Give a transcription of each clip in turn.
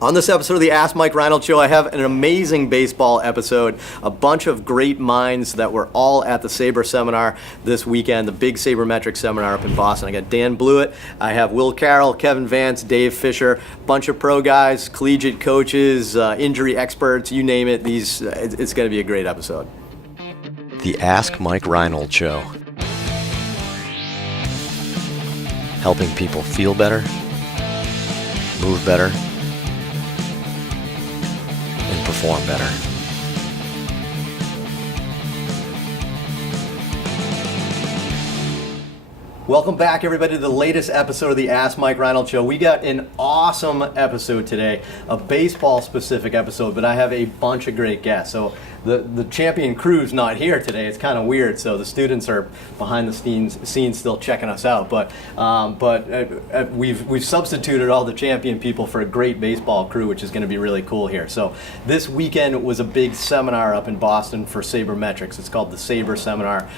On this episode of the Ask Mike Reinold Show, I have an amazing baseball episode, a bunch of great minds that were all at the Saberseminar this weekend, the big Sabermetrics seminar up in Boston. I got Dan Blewett, I have Will Carroll, Kevin Vance, Dave Fisher, bunch of pro guys, collegiate coaches, injury experts, you name it. It's going to be a great episode. The Ask Mike Reinold Show. Helping people feel better, move better, and perform better. Welcome back, everybody, to the latest episode of the Ask Mike Reinold Show. We got an awesome episode today, a baseball-specific episode, but I have a bunch of great guests. So the champion crew's not here today. It's kind of weird. So the students are behind the scenes still checking us out. But we've substituted all the champion people for a great baseball crew, which is going to be really cool here. So this weekend was a big seminar up in Boston for Sabermetrics. It's called the Saberseminar,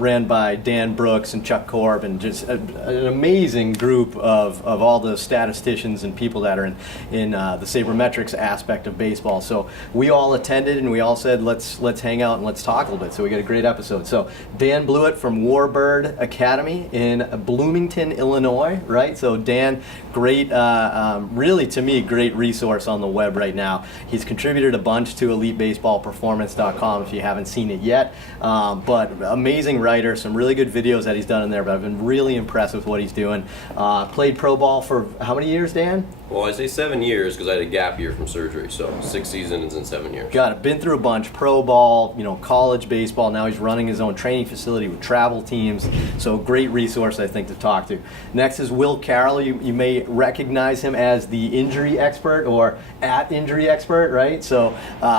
ran by Dan Brooks and Chuck Korb, and just an amazing group of all the statisticians and people that are in the Sabermetrics aspect of baseball. So we all attended, and we all said, let's hang out and let's talk a little bit. So we got a great episode. So Dan Blewett from Warbird Academy in Bloomington, Illinois, right? So Dan, great, really to me, great resource on the web right now. He's contributed a bunch to EliteBaseballPerformance.com if you haven't seen it yet. But amazing writer, some really good videos that he's done in there, but I've been really impressed with what he's doing. Played pro ball for how many years, Dan? Well, I say 7 years because I had a gap year from surgery, so 6 seasons in 7 years. Got it. Been through a bunch. Pro ball, college baseball. Now he's running his own training facility with travel teams. So great resource, I think, to talk to. Next is Will Carroll. You may recognize him as the injury expert or at injury expert, right? So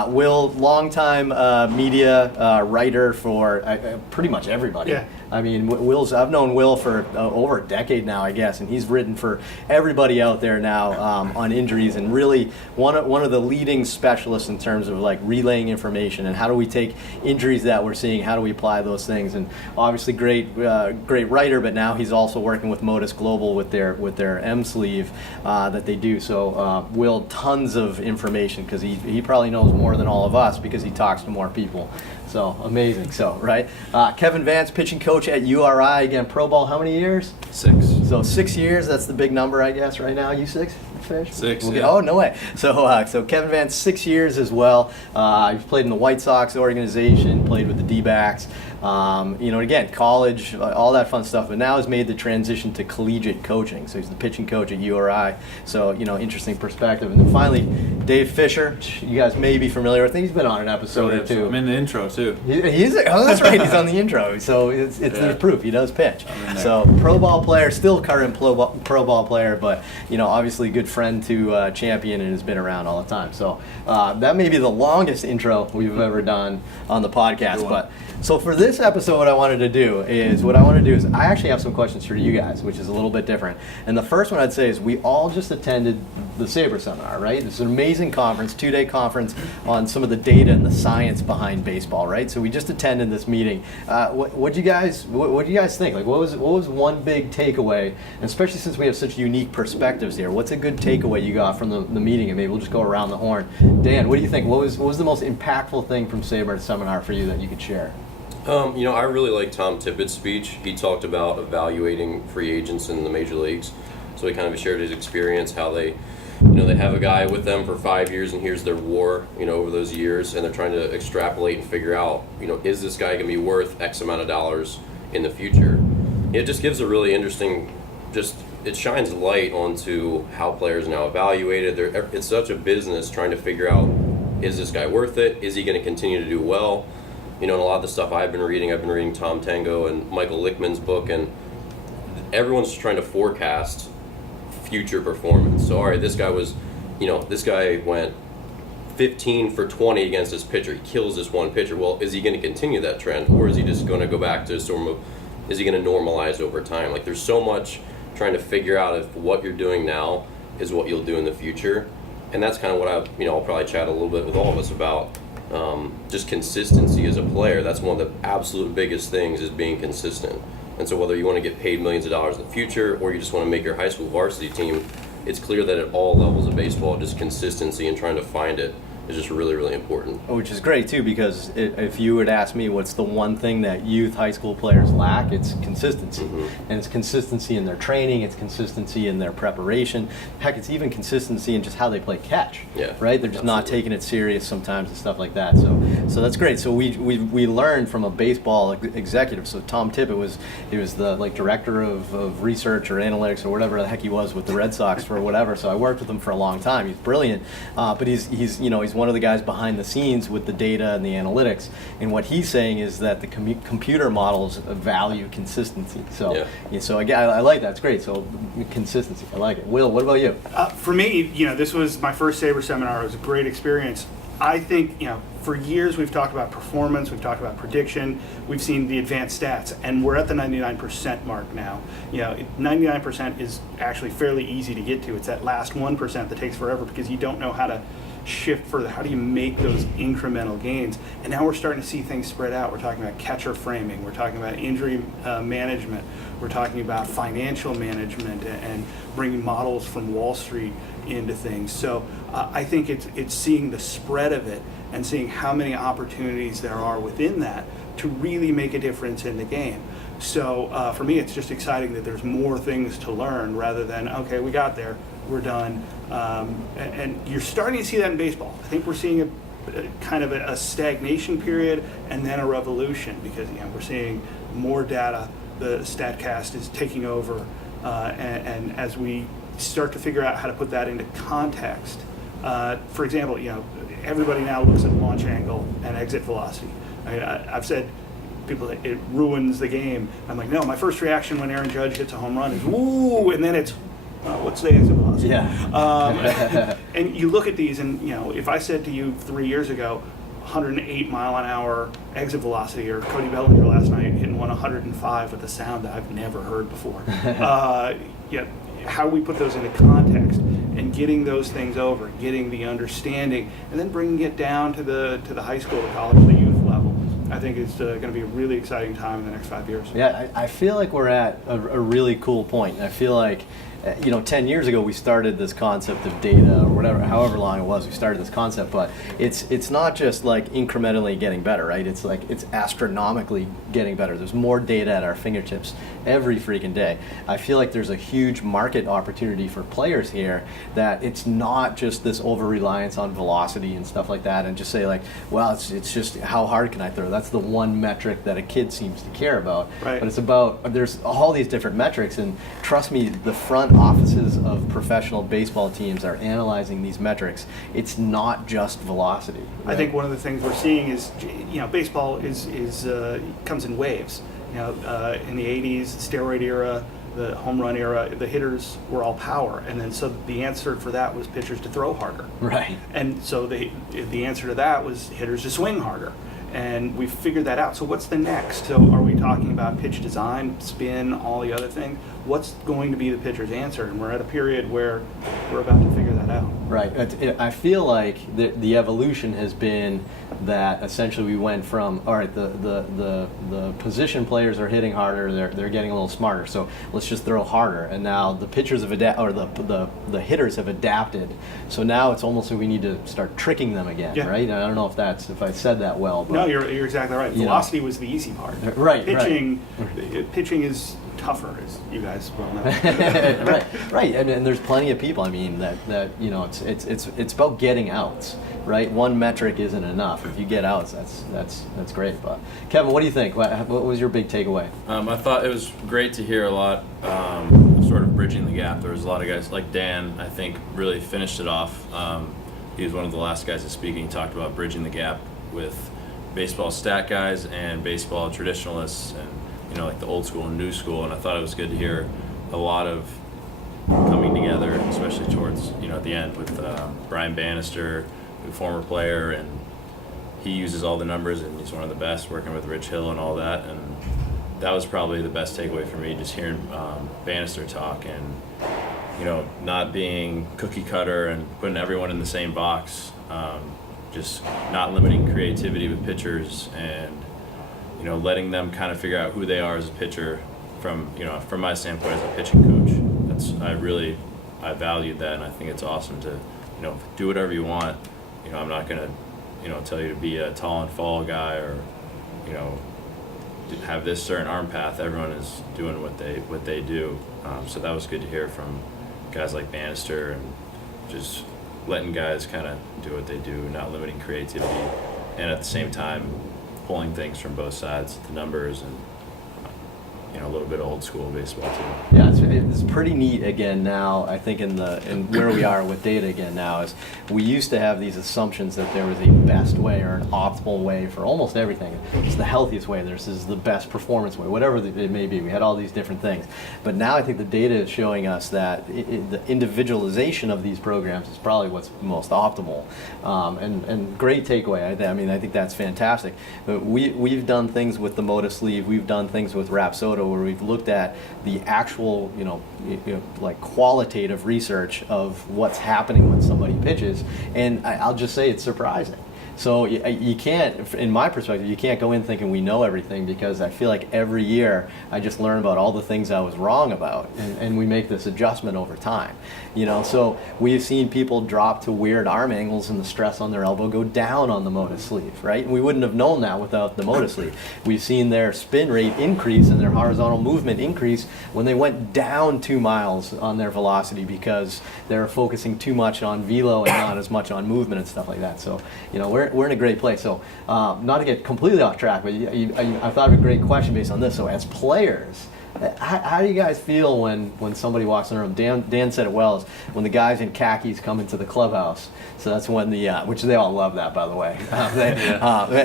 Will, longtime media writer for pretty much everybody. Yeah. I mean, I've known Will for over a decade now, I guess, and he's written for everybody out there now on injuries, and really one of the leading specialists in terms of like relaying information and how do we take injuries that we're seeing, how do we apply those things, and obviously great writer, but now he's also working with Modus Global with their M sleeve that they do. So Will, tons of information because he probably knows more than all of us because he talks to more people. So amazing. So right, Kevin Vance, pitching coach at URI. Again, pro ball. How many years? 6. So 6 years. That's the big number, I guess, right now. You 6? Fish? 6. We'll Yeah. oh, no way. So Kevin Vance, 6 years as well. He's played in the White Sox organization, played with the D-backs. Again, college, all that fun stuff. But now has made the transition to collegiate coaching. So he's the pitching coach at URI. So interesting perspective. And then finally, Dave Fisher. You guys may be familiar with him. He's been on an episode or two. I'm in the intro too. Oh, that's right. He's on the intro. So there's proof. He does pitch. So pro ball player, still current pro ball player, but obviously good friend to champion and has been around all the time. So that may be the longest intro we've ever done on the podcast. But so for this episode, what I wanted to do is I actually have some questions for you guys, which is a little bit different. And the first one I'd say is we all just attended the Saberseminar, right? It's an amazing conference, 2-day conference on some of the data and the science behind baseball, right? So we just attended this meeting. What do you guys think? Like, what was one big takeaway? And especially since we have such unique perspectives here, what's a good takeaway you got from the meeting? And maybe we'll just go around the horn. Dan, what do you think? What was the most impactful thing from Saberseminar for you that you could share? I really like Tom Tippett's speech. He talked about evaluating free agents in the major leagues. So he kind of shared his experience, how they have a guy with them for 5 years and here's their WAR, over those years, and they're trying to extrapolate and figure out, is this guy going to be worth X amount of dollars in the future? It just gives a really interesting, it shines light onto how players are now evaluated. It's such a business trying to figure out, is this guy worth it? Is he going to continue to do well? And a lot of the stuff I've been reading Tom Tango and Michael Lickman's book, and everyone's just trying to forecast future performance. So, all right, this guy went 15 for 20 against this pitcher. He kills this one pitcher. Well, is he going to continue that trend, or is he just going to go back to is he going to normalize over time? Like, there's so much trying to figure out if what you're doing now is what you'll do in the future. And that's kind of what I'll probably chat a little bit with all of us about. Just consistency as a player. That's one of the absolute biggest things, is being consistent. And so whether you want to get paid millions of dollars in the future or you just want to make your high school varsity team, it's clear that at all levels of baseball, just consistency and trying to find it is just really, really important. Which is great too, because if you would ask me what's the one thing that youth high school players lack, it's consistency. And it's consistency in their training, it's consistency in their preparation. Heck, it's even consistency in just how they play catch. Yeah, right? They're just not taking it serious sometimes and stuff like that. So that's great. So we learned from a baseball executive. So Tom Tippett he was the director of research or analytics or whatever the heck he was with the Red Sox for whatever. So I worked with him for a long time. He's brilliant, but he's one of the guys behind the scenes with the data and the analytics. And what he's saying is that the computer models value consistency. So so again, I like that. It's great. So consistency, I like it. Will, what about you? For me, this was my first Saber seminar. It was a great experience. I think, for years we've talked about performance, we've talked about prediction, we've seen the advanced stats, and we're at the 99% mark now. 99% is actually fairly easy to get to. It's that last 1% that takes forever because you don't know how to shift further. How do you make those incremental gains? And now we're starting to see things spread out. We're talking about catcher framing. We're talking about injury management. We're talking about financial management and bringing models from Wall Street into things. So I think it's seeing the spread of it and seeing how many opportunities there are within that to really make a difference in the game. So for me, it's just exciting that there's more things to learn rather than, okay, we got there, we're done. And you're starting to see that in baseball. I think we're seeing a kind of a stagnation period and then a revolution because we're seeing more data. The StatCast is taking over, and as we start to figure out how to put that into context, for example, everybody now looks at launch angle and exit velocity. I've said people it ruins the game. I'm like, no, my first reaction when Aaron Judge hits a home run is woo, and then it's what's the exit velocity? Yeah. And you look at these, and if I said to you 3 years ago, 108 mile an hour exit velocity, or Cody Bellinger last night hitting 105 with a sound that I've never heard before. How we put those into context and getting those things over, getting the understanding, and then bringing it down to the high school, the college, the youth level. I think it's going to be a really exciting time in the next 5 years. Yeah, I feel like we're at a really cool point. I feel like 10 years ago we started this concept of data or whatever, however long it was, we started this concept, but it's not just like incrementally getting better, right? It's like it's astronomically getting better. There's more data at our fingertips every freaking day. I feel like there's a huge market opportunity for players here that it's not just this over-reliance on velocity and stuff like that and just say like, well, it's just how hard can I throw? That's the one metric that a kid seems to care about. Right. But it's about, there's all these different metrics, and trust me, the front offices of professional baseball teams are analyzing these metrics. It's not just velocity. Right? I think one of the things we're seeing is, baseball comes in waves. In the 80s, steroid era, the home run era, the hitters were all power, and then so the answer for that was pitchers to throw harder. Right. And so the answer to that was hitters to swing harder. And we figured that out. So what's the next? So are we talking about pitch design, spin, all the other things? What's going to be the pitcher's answer? And we're at a period where we're about to figure that out. Right. I feel like the evolution has been that essentially we went from, all right, the position players are hitting harder, they're getting a little smarter, so let's just throw harder. And now the pitchers have the hitters have adapted. So now it's almost like we need to start tricking them again, right? And I don't know if I said that well. But, no, you're exactly right. Velocity was the easy part. Right. Pitching is tougher, as you guys well know. right. And there's plenty of people. I mean that it's about getting outs, right? One metric isn't enough. If you get outs, that's great. But Kevin, what do you think? What was your big takeaway? I thought it was great to hear a lot, sort of bridging the gap. There was a lot of guys like Dan, I think, really finished it off. He was one of the last guys to speak, and he talked about bridging the gap with baseball stat guys and baseball traditionalists, and like the old school and new school. And I thought it was good to hear a lot of coming together, especially towards at the end with Brian Bannister, a former player, and he uses all the numbers and he's one of the best, working with Rich Hill and all that. And that was probably the best takeaway for me, just hearing Bannister talk and not being cookie cutter and putting everyone in the same box, just not limiting creativity with pitchers, and letting them kind of figure out who they are as a pitcher from my standpoint as a pitching coach. I really I valued that, and I think it's awesome to, do whatever you want. I'm not gonna, tell you to be a tall and fall guy or, have this certain arm path. Everyone is doing what they do. So that was good to hear from guys like Bannister, and just letting guys kind of do what they do, not limiting creativity, and at the same time pulling things from both sides, the numbers, and a little bit of old school baseball too. Yeah, it's pretty neat again now. I think in where we are with data again now is we used to have these assumptions that there was a best way or an optimal way for almost everything. It's the healthiest way. This is the best performance way, whatever it may be. We had all these different things, but now I think the data is showing us that the individualization of these programs is probably what's most optimal. And great takeaway. I think that's fantastic. But we've done things with the Moda sleeve. We've done things with Rapsodo, where we've looked at the actual, like qualitative research of what's happening when somebody pitches, and I'll just say it's surprising. So you can't, in my perspective, you can't go in thinking we know everything, because I feel like every year I just learn about all the things I was wrong about, and we make this adjustment over time. So we've seen people drop to weird arm angles and the stress on their elbow go down on the Moda sleeve, right? And we wouldn't have known that without the Moda sleeve. We've seen their spin rate increase and their horizontal movement increase when they went down 2 miles on their velocity, because they're focusing too much on velo and not as much on movement and stuff like that. So, we're in a great place. So, not to get completely off track, but I thought of a great question based on this. So, as players, how do you guys feel when somebody walks in the room? Dan said it well, is when the guys in khakis come into the clubhouse. So that's when which they all love that, by the way.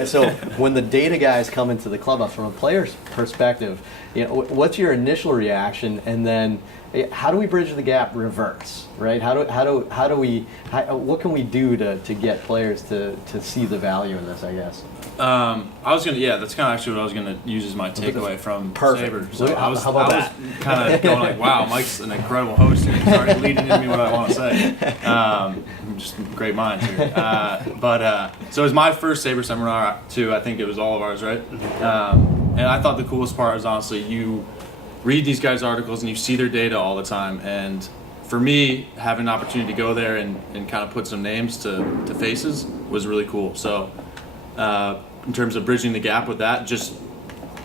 So when the data guys come into the clubhouse, from a player's perspective, what's your initial reaction, and then how do we bridge the gap reverse, right? What can we do to get players to see the value in this, I guess? That's kind of actually what I was gonna use as my takeaway from Perfect. Saber. So How about that? Kind of going like, wow, Mike's an incredible host here. He's already leading into me what I want to say. Just great minds here. So it was my first Saber seminar too. I think it was all of ours, right? And I thought the coolest part was honestly you read these guys' articles and you see their data all the time. And for me, having an opportunity to go there and kind of put some names to faces was really cool. So in terms of bridging the gap with that, just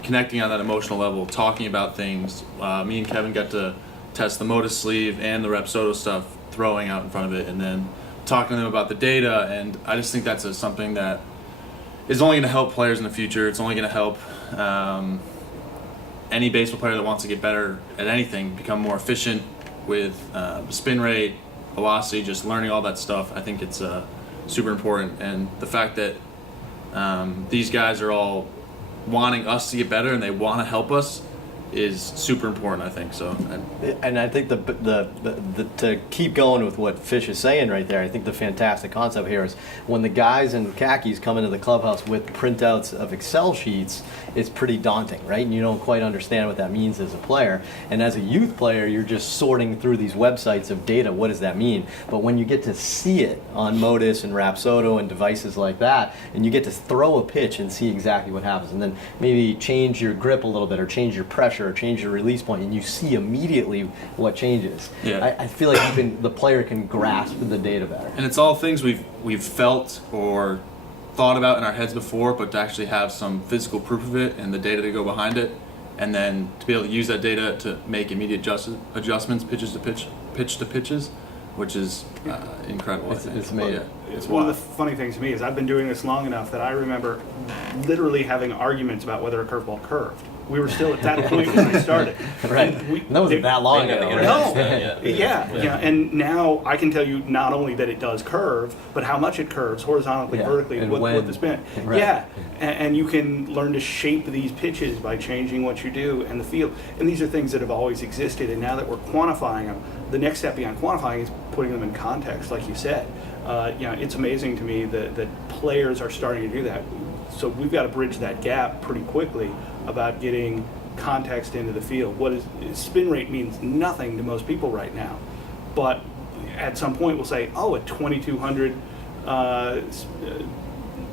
connecting on that emotional level, talking about things. Me and Kevin got to test the Moda sleeve and the Rapsodo stuff, throwing out in front of it, and then talking to them about the data. And I just think that's something that is only going to help players in the future. It's only going to help any baseball player that wants to get better at anything become more efficient with spin rate, velocity, just learning all that stuff. I think it's super important. And the fact that these guys are all wanting us to get better and they want to help us is super important, I think. So, and I think the to keep going with what Fish is saying right there, I think the fantastic concept here is when the guys in khakis come into the clubhouse with printouts of Excel sheets, it's pretty daunting, right? And you don't quite understand what that means as a player. And as a youth player, you're just sorting through these websites of data. What does that mean? But when you get to see it on Modus and Rapsodo and devices like that, and you get to throw a pitch and see exactly what happens, and then maybe change your grip a little bit or change your pressure or change your release point, and you see immediately what changes. Yeah. I feel like the player can grasp the data better. And it's all things we've felt or thought about in our heads before, but to actually have some physical proof of it and the data to go behind it, and then to be able to use that data to make immediate adjustments, pitch to pitches, which is incredible. It's amazing. Yeah, it's One of wild. the funny things to me is I've been doing this long enough that I remember literally having arguments about whether a curveball curved. We were still at that point when I started. Right. And And that wasn't that long They got ago. the right? internet. No, yeah, and now I can tell you not only that it does curve, but how much it curves horizontally, Yeah, vertically, and what when. the spin. Right. Yeah, and you can learn to shape these pitches by changing what you do and the field. And these are things that have always existed, and now that we're quantifying them, the next step beyond quantifying is putting them in context, like you said. It's amazing to me that players are starting to do that. So we've got to bridge that gap pretty quickly about getting context into the field. Spin rate means nothing to most people right now, but at some point we'll say, oh, at 2200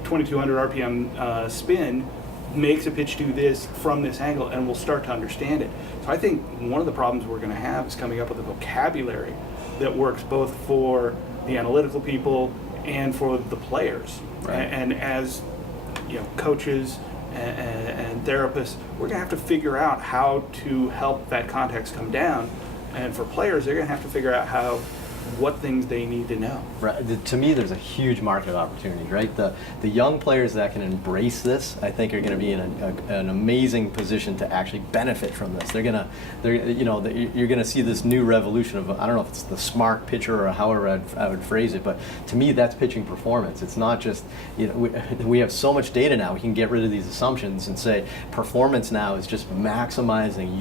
RPM spin makes a pitch do this from this angle, and we'll start to understand it. So I think one of the problems we're going to have is coming up with a vocabulary that works both for the analytical people and for the players. Right. And as coaches and therapists, we're going to have to figure out how to help that context come down. And for players, they're going to have to figure out what things they need to know. Right. To me, there's a huge market opportunity, right? The young players that can embrace this, I think, are going to be in an amazing position to actually benefit from this. You're going to see this new revolution of, I don't know if it's the smart pitcher or however I would phrase it, but to me, that's pitching performance. It's not just, we have so much data now, we can get rid of these assumptions and say performance now is just maximizing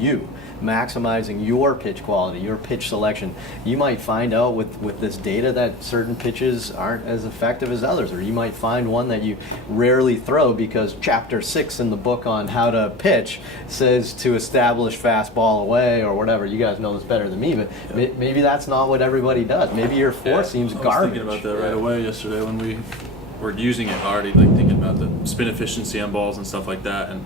your pitch quality, your pitch selection. You might find out with this data that certain pitches aren't as effective as others, or you might find one that you rarely throw because chapter 6 in the book on how to pitch says to establish fastball away or whatever. You guys know this better than me, but maybe that's not what everybody does. Maybe your 4 seems garbage. I was thinking about that right away yesterday when we were using it already, like thinking about the spin efficiency on balls and stuff like that, and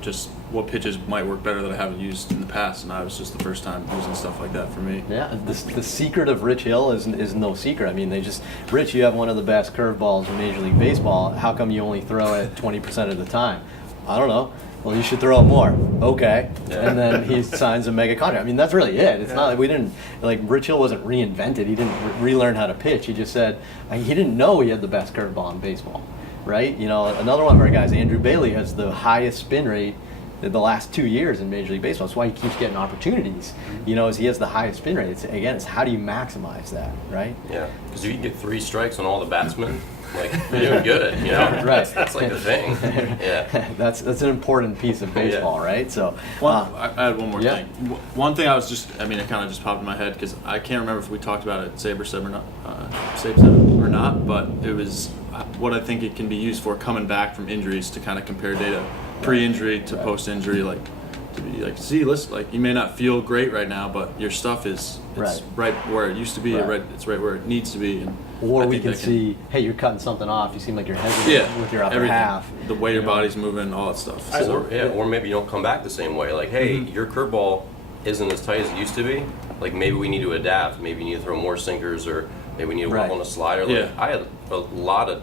just what pitches might work better that I haven't used in the past, and I was just the first time using stuff like that for me. Yeah, the secret of Rich Hill is no secret. I mean, Rich, you have one of the best curveballs in Major League Baseball. How come you only throw it 20% of the time? I don't know. Well, you should throw it more. Okay. Yeah. And then he signs a mega contract. I mean, that's really it. It's not like we didn't, Rich Hill wasn't reinvented. He didn't relearn how to pitch. He just said, he didn't know he had the best curveball in baseball, right? Another one of our guys, Andrew Bailey, has the highest spin rate the last 2 years in Major League Baseball. That's why he keeps getting opportunities. Is he has the highest spin rate. It's how do you maximize that, right? Yeah, because if you get 3 strikes on all the batsmen, you're doing good. Right. That's like the thing. Yeah, that's an important piece of baseball, right? So, I had one more thing. One thing it kind of just popped in my head because I can't remember if we talked about it at Saberseminar or not, but it was what I think it can be used for coming back from injuries to kind of compare data pre-injury to post-injury, to be see, listen, you may not feel great right now, but your stuff is right where it used to be, it's right where it needs to be. Or we can see, hey, you're cutting something off. You seem like you're hesitant with your upper half. The way your body's moving, all that stuff. Or maybe you don't come back the same way. Hey, your curveball isn't as tight as it used to be. Maybe we need to adapt. Maybe you need to throw more sinkers, or maybe we need to work on a slider. I had a lot of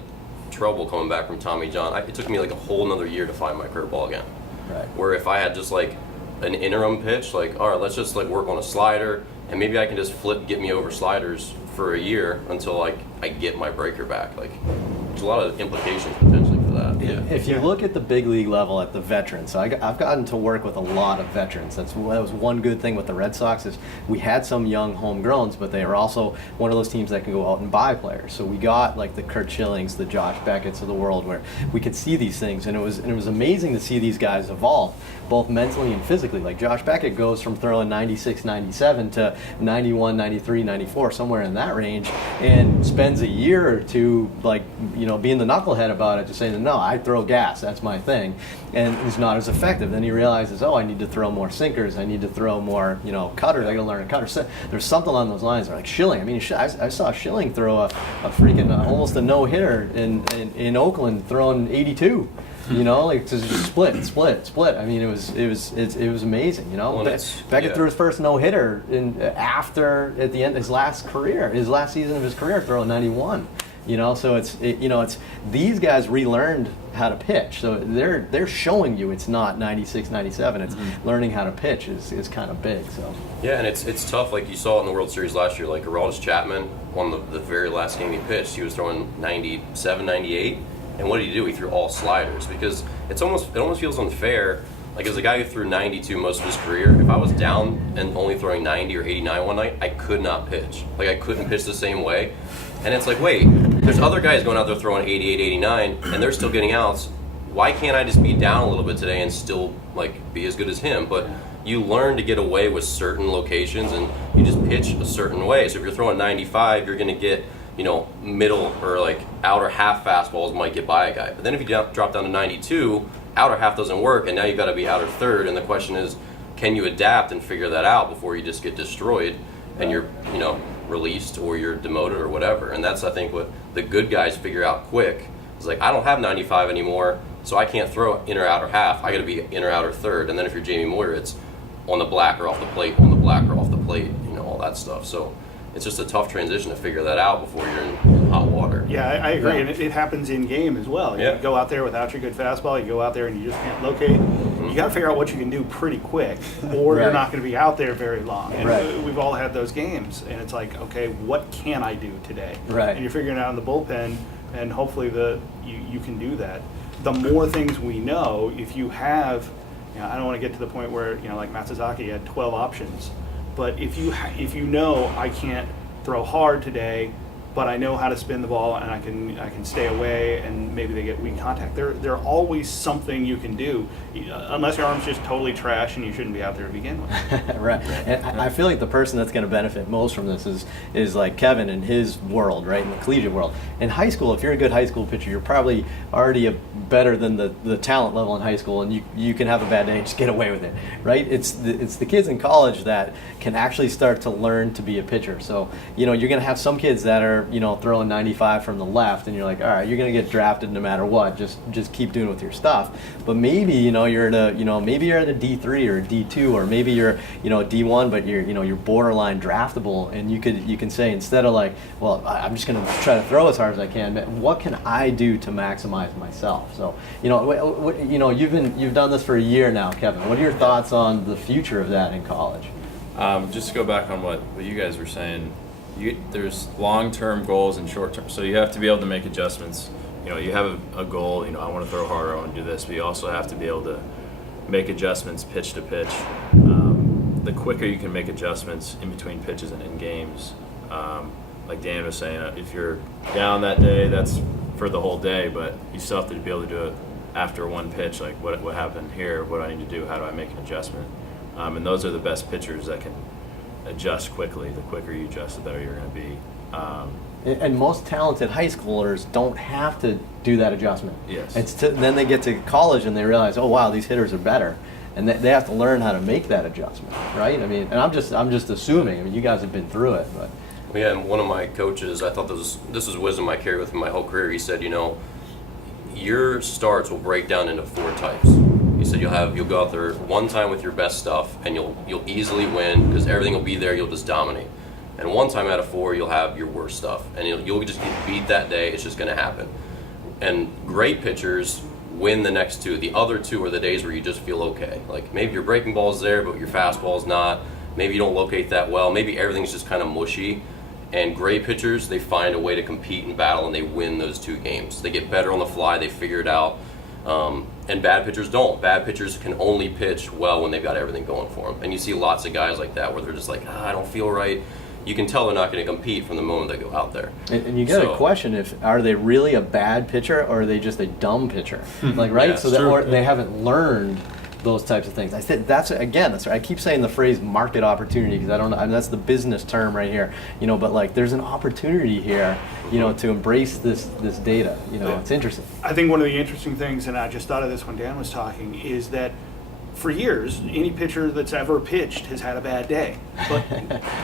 trouble coming back from Tommy John. It took me a whole another year to find my curveball again. Right. Where if I had just an interim pitch, all right, let's just work on a slider, and maybe I can just get me over sliders for a year until I get my breaker back. There's a lot of implications potentially for that. Yeah. If you look at the big league level at the veterans, so I've gotten to work with a lot of veterans. That was one good thing with the Red Sox is we had some young homegrowns, but they are also one of those teams that can go out and buy players. So we got the Kurt Schillings, the Josh Beckett's of the world, where we could see these things, and it was amazing to see these guys evolve, both mentally and physically. Josh Beckett goes from throwing 96, 97 to 91, 93, 94, somewhere in that range, and spends a year or two being the knucklehead about it, just saying, no, I throw gas, that's my thing, and he's not as effective. Then he realizes, I need to throw more sinkers, I need to throw more cutters, I gotta learn a cutter. So there's something along those lines. Schilling, I saw Schilling throw a freaking almost a no-hitter in Oakland, throwing 82. To just split. It was amazing. Beckett threw his first no-hitter at the end of his last season of his career, throwing 91. So it's these guys relearned how to pitch. So they're showing you it's not 96, 97. It's learning how to pitch is kind of big. So yeah, and it's tough. You saw it in the World Series last year. Aroldis Chapman won the very last game he pitched. He was throwing 97, 98. And what did he do? He threw all sliders because it almost feels unfair. As a guy who threw 92 most of his career, if I was down and only throwing 90 or 89 one night, I could not pitch. I couldn't pitch the same way. And it's wait, there's other guys going out there throwing 88, 89, and they're still getting outs. Why can't I just be down a little bit today and still be as good as him? But you learn to get away with certain locations, and you just pitch a certain way. So if you're throwing 95, you're going to get middle or outer half fastballs might get by a guy. But then if you drop down to 92, outer half doesn't work, and now you've got to be outer third. And the question is, can you adapt and figure that out before you just get destroyed and you're released or you're demoted or whatever? And that's, I think, what the good guys figure out quick. It's I don't have 95 anymore, so I can't throw inner outer half. I got to be inner outer third. And then if you're Jamie Moyer, it's on the black or off the plate, on the black or off the plate, all that stuff. So it's just a tough transition to figure that out before you're in hot water. Yeah, I agree, and it happens in game as well. Yeah. You go out there without your good fastball, you go out there and you just can't locate. You got to figure out what you can do pretty quick, or you're Right. not going to be out there very long. And Right. we've all had those games, and it's like, okay, what can I do today? Right. And you're figuring it out in the bullpen, and hopefully you can do that. The more things we know, if you have, I don't want to get to the point where, like Matsuzaki had 12 options, but if you know I can't throw hard today, but I know how to spin the ball and I can stay away, and maybe they get weak contact. There always something you can do, unless your arm's just totally trash and you shouldn't be out there to begin with. Right. And I feel like the person that's going to benefit most from this is like Kevin in his world, right, in the collegiate world. In high school, if you're a good high school pitcher, you're probably already better than the talent level in high school, and you can have a bad day and just get away with it, right? It's the kids in college that can actually start to learn to be a pitcher. So, you're going to have some kids that are, throwing 95 from the left, and you're like, all right, you're going to get drafted no matter what. Just keep doing with your stuff. But maybe, you're at a, maybe you're at a D3 or a D2, or maybe you're, a D1, but you're borderline draftable, and you can say, instead of like, well, I'm just going to try to throw as hard as I can, but what can I do to maximize myself? So, you've done this for a year now, Kevin. What are your thoughts on the future of that in college? Just to go back on what you guys were saying, there's long-term goals and short-term. So you have to be able to make adjustments. You have a goal. I want to throw harder. I want to do this. But you also have to be able to make adjustments pitch to pitch. The quicker you can make adjustments in between pitches and in games, like Dan was saying, if you're down that day, that's for the whole day. But you still have to be able to do it after one pitch. Like what happened here? What do I need to do? How do I make an adjustment? And those are the best pitchers that can adjust quickly. The quicker you adjust, the better you're going to be. And most talented high schoolers don't have to do that adjustment. Yes. Then they get to college and they realize, oh wow, these hitters are better, and they have to learn how to make that adjustment, right? I mean, and I'm just assuming. I mean, you guys have been through it, but. Yeah, and one of my coaches, I thought this is wisdom I carry with me my whole career. He said, your starts will break down into 4 types. He said you'll go out there one time with your best stuff, and you'll easily win because everything will be there. You'll just dominate. And one time out of 4, you'll have your worst stuff, and you'll just get beat that day. It's just going to happen. And great pitchers win the next 2. The other 2 are the days where you just feel okay. Like maybe your breaking ball's there, but your fastball's not. Maybe you don't locate that well. Maybe everything's just kind of mushy. And great pitchers, they find a way to compete and battle, and they win those 2 games. They get better on the fly. They figure it out. And bad pitchers don't. Bad pitchers can only pitch well when they've got everything going for them. And you see lots of guys like that where they're just like, I don't feel right. You can tell they're not going to compete from the moment they go out there. And you got to question are they really a bad pitcher, or are they just a dumb pitcher? Like, right? Yeah, so or they haven't learned those types of things. I said that's right. I keep saying the phrase market opportunity because I don't know. I mean, that's the business term right here. But like there's an opportunity here, to embrace this data. It's interesting. I think one of the interesting things, and I just thought of this when Dan was talking, is that for years, any pitcher that's ever pitched has had a bad day. But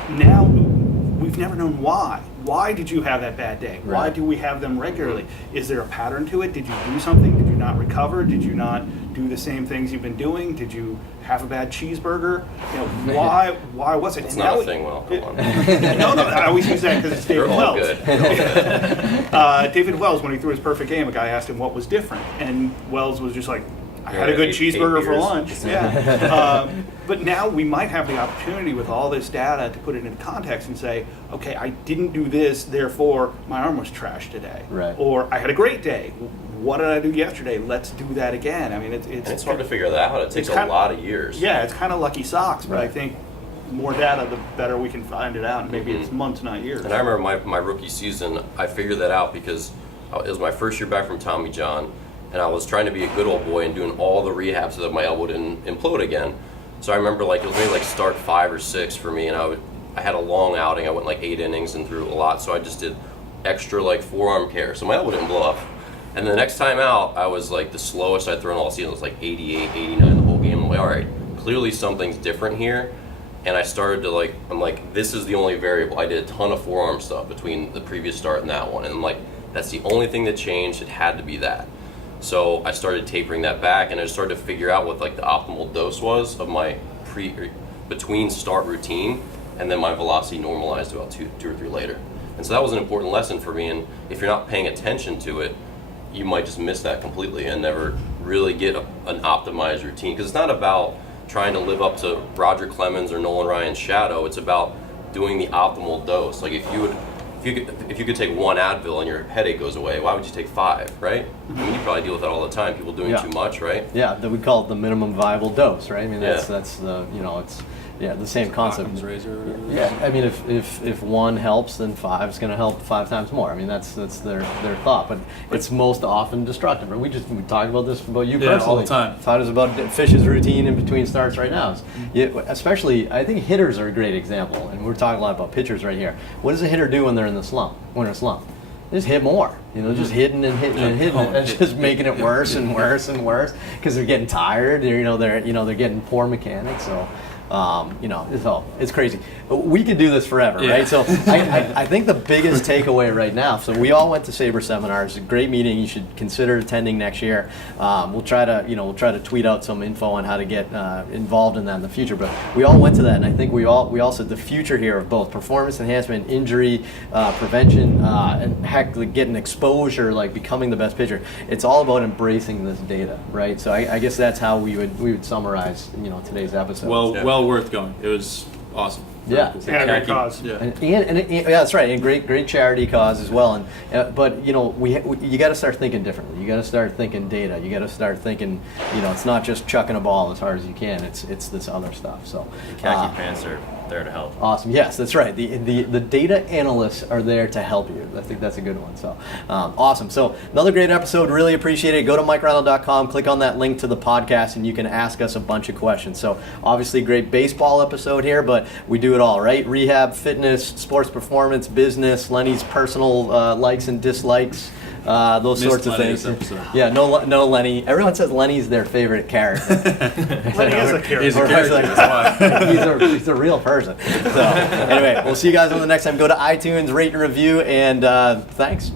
now we've never known why. Why did you have that bad day? Why Right. do we have them regularly? Is there a pattern to it? Did you do something? Did you not recover? Did you not do the same things you've been doing? Did you have a bad cheeseburger? Why was it? It's And not now a thing, Will. Come on. No, I always use that because it's David They're all Wells. good. David Wells, when he threw his perfect game, a guy asked him what was different, and Wells was just like, I had a Yeah, good eight cheeseburger for beers. lunch. Yeah. But now we might have the opportunity with all this data to put it into context and say, okay, I didn't do this, therefore my arm was trash today. Right. Or I had a great day. What did I do yesterday? Let's do that again. I mean, And it's hard to figure that out. It takes kind a of- lot of years. Yeah, it's kind of lucky socks, but I Right. think more data, the better we can find it out. And maybe it's months, not years. And I remember my rookie season, I figured that out because it was my first year back from Tommy John, and I was trying to be a good old boy and doing all the rehab so that my elbow didn't implode again. So I remember it was maybe start 5 or 6 for me, and I had a long outing. I went 8 innings and threw a lot, so I just did extra forearm care, so my elbow didn't blow up. And the next time out, I was the slowest I'd thrown all season. It was 88, 89 the whole game. I'm like, all right, clearly something's different here. And I started to I'm like, this is the only variable. I did a ton of forearm stuff between the previous start and that one. And I'm like, that's the only thing that changed. It had to be that. So I started tapering that back, and I started to figure out what the optimal dose was of my between start routine. and then my velocity normalized about two or three later. And so that was an important lesson for me. And if you're not paying attention to it, you might just miss that completely and never really get an optimized routine. Because it's not about trying to live up to Roger Clemens or Nolan Ryan's shadow. It's about doing the optimal dose. Like if you could take one Advil and your headache goes away, why would you take 5, right? I mean, you probably deal with that all the time. People doing too much, right? Yeah, we call it the minimum viable dose, right? I mean, that's the, it's the same concept. Occam's razor or whatever. Yeah, I mean, if one helps, then 5 is going to help 5 times more. I mean, that's their thought, but it's most often destructive. And we talked about this about you personally. all the time. Thought it was about Fish's routine in between starts right now. Especially, I think hitters are a great example, and we're talking a lot about pitchers right here. What does a hitter do when they're in the slump? When they're in a slump? They just hit more, just hitting and hitting and hitting, and just making it worse and worse and worse because they're getting tired. They're getting poor mechanics. So. It's crazy. We could do this forever, right? So I think the biggest takeaway right now. So we all went to Saberseminar. It's a great meeting. You should consider attending next year. We'll try to tweet out some info on how to get involved in that in the future. But we all went to that, and I think we all said the future here of both performance enhancement, injury prevention, and heck, like getting exposure, like becoming the best pitcher. It's all about embracing this data, right? So I guess that's how we would summarize today's episode. Well worth going. It was awesome. Yeah. Cool. And a great cause. Yeah. And that's right, and great charity cause as well. And but you got to start thinking differently. You got to start thinking data. You got to start thinking it's not just chucking a ball as hard as you can. It's this other stuff. So Khaki pants are there to help. Awesome. Yes, that's right. The data analysts are there to help you. I think that's a good one. So awesome. So another great episode. Really appreciate it. Go to MikeReinold.com, click on that link to the podcast, and you can ask us a bunch of questions. So obviously great baseball episode here, but we do it all, right? Rehab, fitness, sports performance, business, Lenny's personal likes and dislikes. Those Missed sorts of Lenny this things. episode. Yeah, no Lenny. Everyone says Lenny's their favorite character. Lenny is a character. He's a character. That's why. He's a real person. So anyway, we'll see you guys on the next time. Go to iTunes, rate and review, and thanks.